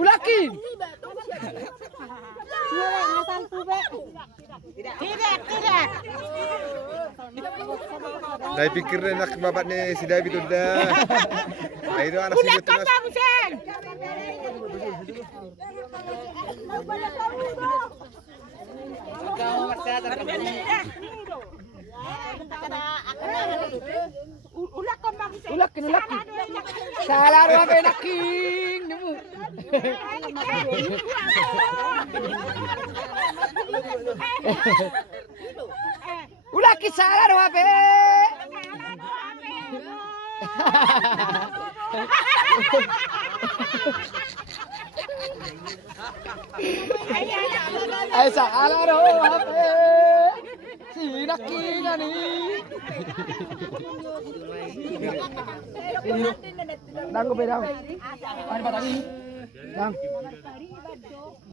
Ulaki. Tidak. Saya pikir enak bapak nih si David udah. Ayo anak si itu mas. Ulaki. Salah ruang enaking nemu. Ulaki salah ruang be. Ay salah ruang be. Si naking ani. Dang ko be dang. Ay batang. Dang.